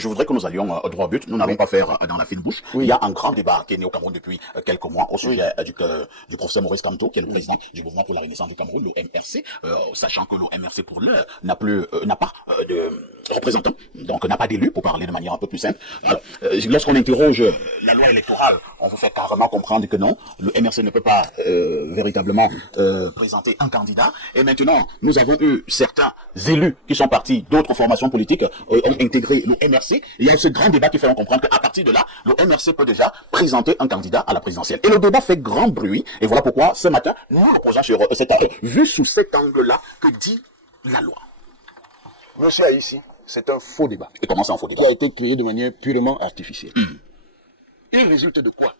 je voudrais que nous allions droit au but. Nous n'allons pas faire dans la fine bouche. Il y a un grand débat qui est né au Cameroun depuis quelques mois au sujet du professeur Maurice Kamto, qui est le président du mouvement pour la renaissance du Cameroun, le MRC, sachant que le MRC pour l'heure n'a pas de représentant, donc n'a pas d'élu, pour parler de manière un peu plus simple. Alors, lorsqu'on interroge la loi électorale, on vous fait carrément comprendre que non, le MRC ne peut pas véritablement présenter un candidat. Et maintenant, nous avons eu certains élus qui sont partis d'autres formations politiques, ont intégré le MRC. Il y a ce grand débat qui fait comprendre qu'à partir de là, le MRC peut déjà présenter un candidat à la présidentielle. Et le débat fait grand bruit. Et voilà pourquoi, ce matin, nous nous posons sur cette vu sous cet angle-là, que dit la loi. Monsieur Haïssi, c'est un faux débat. Et comment c'est un faux débat? Qui a été créé de manière purement artificielle. Il résulte de quoi?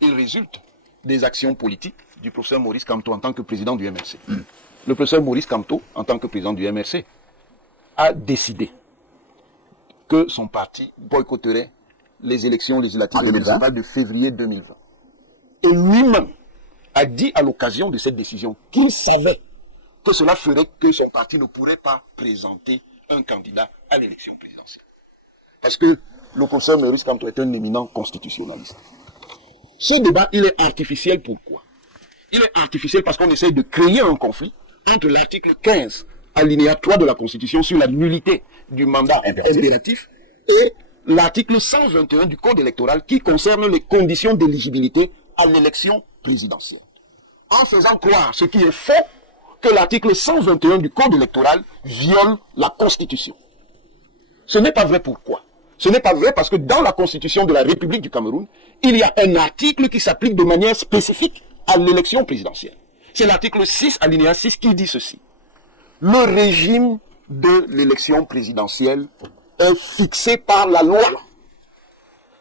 Il résulte des actions politiques du professeur Maurice Kamto en tant que président du MRC. Le professeur Maurice Kamto, en tant que président du MRC, a décidé que son parti boycotterait les élections législatives municipales de février 2020. Et lui-même a dit à l'occasion de cette décision qu'il savait que cela ferait que son parti ne pourrait pas présenter un candidat à l'élection présidentielle. Parce que le professeur Maurice Kamto est un éminent constitutionnaliste. Ce débat, il est artificiel. Pourquoi? Il est artificiel parce qu'on essaie de créer un conflit entre l'article 15, alinéa 3 de la Constitution sur la nullité du mandat impératif et l'article 121 du Code électoral qui concerne les conditions d'éligibilité à l'élection présidentielle. En faisant croire, ce qui est faux, que l'article 121 du Code électoral viole la Constitution. Ce n'est pas vrai. Pourquoi? Ce n'est pas vrai parce que dans la Constitution de la République du Cameroun, il y a un article qui s'applique de manière spécifique à l'élection présidentielle. C'est l'article 6, alinéa 6, qui dit ceci. Le régime de l'élection présidentielle est fixé par la loi.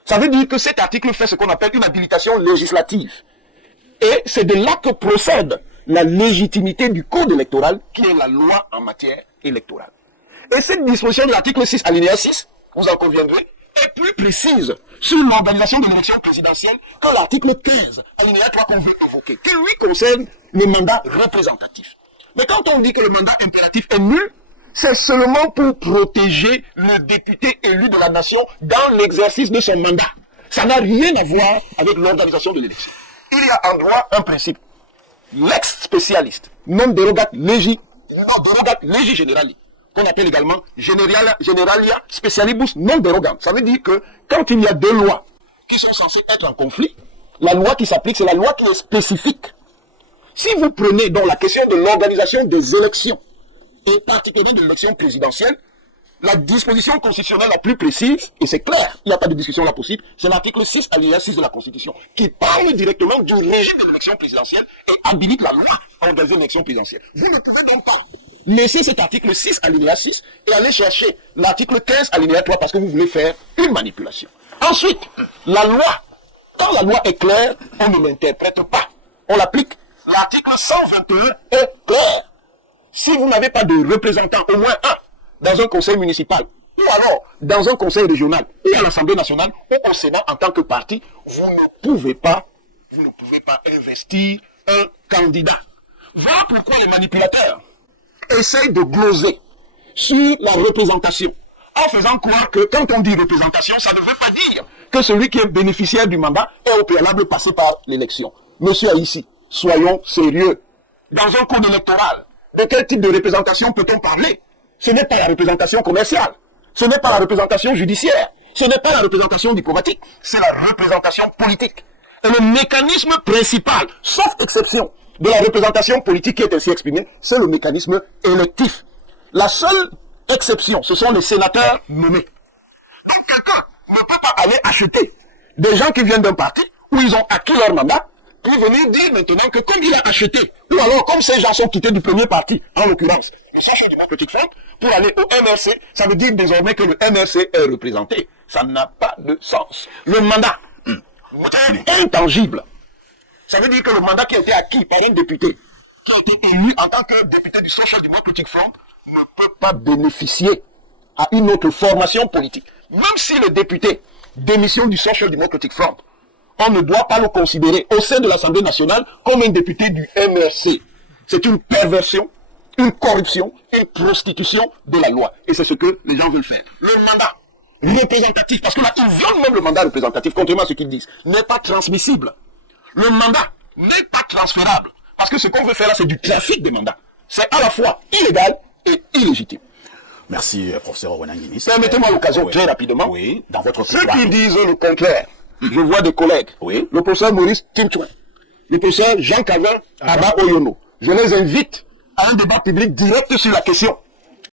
Ça veut dire que cet article fait ce qu'on appelle une habilitation législative. Et c'est de là que procède la légitimité du code électoral, qui est la loi en matière électorale. Et cette disposition de l'article 6, alinéa 6, vous en conviendrez, est plus précise sur l'organisation de l'élection présidentielle que l'article 15, alinéa 3 qu'on veut évoquer, qui lui concerne le mandat représentatif. Mais quand on dit que le mandat impératif est nul, c'est seulement pour protéger le député élu de la nation dans l'exercice de son mandat. Ça n'a rien à voir avec l'organisation de l'élection. Il y a en droit un principe. L'ex spécialiste, non dérogat legi generali, qu'on appelle également generalia specialibus non derogam. Ça veut dire que quand il y a deux lois qui sont censées être en conflit, la loi qui s'applique, c'est la loi qui est spécifique. Si vous prenez donc la question de l'organisation des élections, et particulièrement de l'élection présidentielle, la disposition constitutionnelle la plus précise, et c'est clair, il n'y a pas de discussion là possible, c'est l'article 6, alinéa 6 de la Constitution, qui parle directement du régime de l'élection présidentielle et habilite la loi à organiser une élection présidentielle. Vous ne pouvez donc pas laisser cet article 6, alinéa 6, et aller chercher l'article 15, alinéa 3, parce que vous voulez faire une manipulation. Ensuite, la loi, quand la loi est claire, on ne l'interprète pas, on l'applique. L'article 121 est clair. Si vous n'avez pas de représentant, au moins un, dans un conseil municipal, ou alors dans un conseil régional, ou à l'Assemblée nationale, ou au Sénat en tant que parti, vous ne pouvez pas investir un candidat. Voilà pourquoi les manipulateurs essayent de gloser sur la représentation, en faisant croire que quand on dit représentation, ça ne veut pas dire que celui qui est bénéficiaire du mandat est au préalable passé par l'élection. Monsieur Haïssi, soyons sérieux. Dans un code électoral, de quel type de représentation peut-on parler? Ce n'est pas la représentation commerciale, ce n'est pas la représentation judiciaire, ce n'est pas la représentation diplomatique, c'est la représentation politique. Et le mécanisme principal, sauf exception, de la représentation politique qui est ainsi exprimée, c'est le mécanisme électif. La seule exception, ce sont les sénateurs nommés. Donc quelqu'un ne peut pas aller acheter des gens qui viennent d'un parti où ils ont acquis leur mandat, pour venir dire maintenant que comme il a acheté, ou alors comme ces gens sont quittés du premier parti, en l'occurrence, le Social Democratic Front, pour aller au MRC, ça veut dire désormais que le MRC est représenté. Ça n'a pas de sens. Le mandat intangible, ça veut dire que le mandat qui a été acquis par un député, qui a été élu en tant que député du Social Democratic Front, ne peut pas bénéficier à une autre formation politique. Même si le député démissionne du Social Democratic Front, on ne doit pas le considérer au sein de l'Assemblée nationale comme un député du MRC. C'est une perversion, une corruption, une prostitution de la loi. Et c'est ce que les gens veulent faire. Le mandat représentatif, parce que là, ils violent même le mandat représentatif, contrairement à ce qu'ils disent, n'est pas transmissible. Le mandat n'est pas transférable. Parce que ce qu'on veut faire là, c'est du trafic des mandats. C'est à la fois illégal et illégitime. Merci, professeur Wenanguinis. Permettez-moi l'occasion oui. très rapidement. Oui, dans votre Ceux qui disent le contraire, je vois des collègues, oui. le professeur Maurice Timchouin, le professeur Jean Cavin Abba Oyono. Je les invite à un débat public direct sur la question.